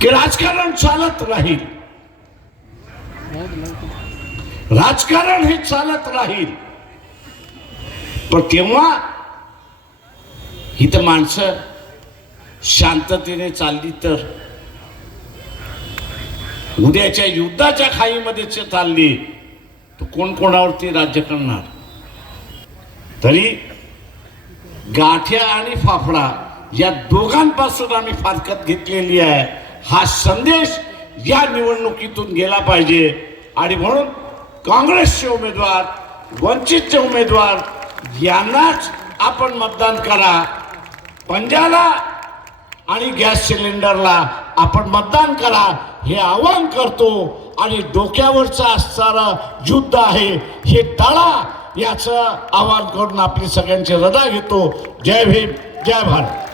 की राजकारण चालत राहील, राजकारण हे चालत राहील, पण तेव्हा इथं माणसं शांततेने चालली तर उद्याच्या युद्धाच्या खाईमध्ये चालली तर कोण कोणावरती राज्य करणार. तरी गाठ्या आणि फाफडा या दोघांपासून आम्ही फारकत घेतलेली आहे. हा संदेश या निवडणुकीतून गेला पाहिजे आणि म्हणून काँग्रेसचे उमेदवार, वंचितचे उमेदवार यांनाच आपण मतदान करा. पंजाला आणि गॅस सिलेंडरला आपण मतदान करा हे आवाहन करतो. आणि डोक्यावरचं असणारं युद्ध आहे हे टाळा याचं आवाहन करून आपली सगळ्यांची रजा घेतो. जय भीम, जय भारत.